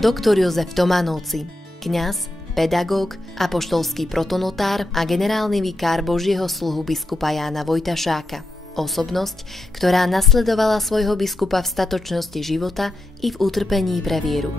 Doktor Jozef Tomanovci, kňaz, pedagóg, apoštolský protonotár a generálny vikár Božieho sluhu biskupa Jána Vojtašáka. Osobnosť, ktorá nasledovala svojho biskupa v statočnosti života i v utrpení pre vieru.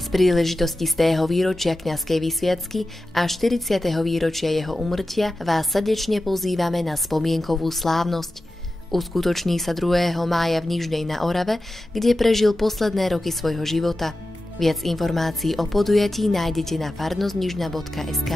Z príležitosti 100. výročia kňazskej vysviacky a 40. výročia jeho úmrtia vás srdečne pozývame na spomienkovú slávnosť. Uskutoční sa 2. mája v Nižnej na Orave, kde prežil posledné roky svojho života. Viac informácií o podujatí nájdete na farnosťnižna.sk.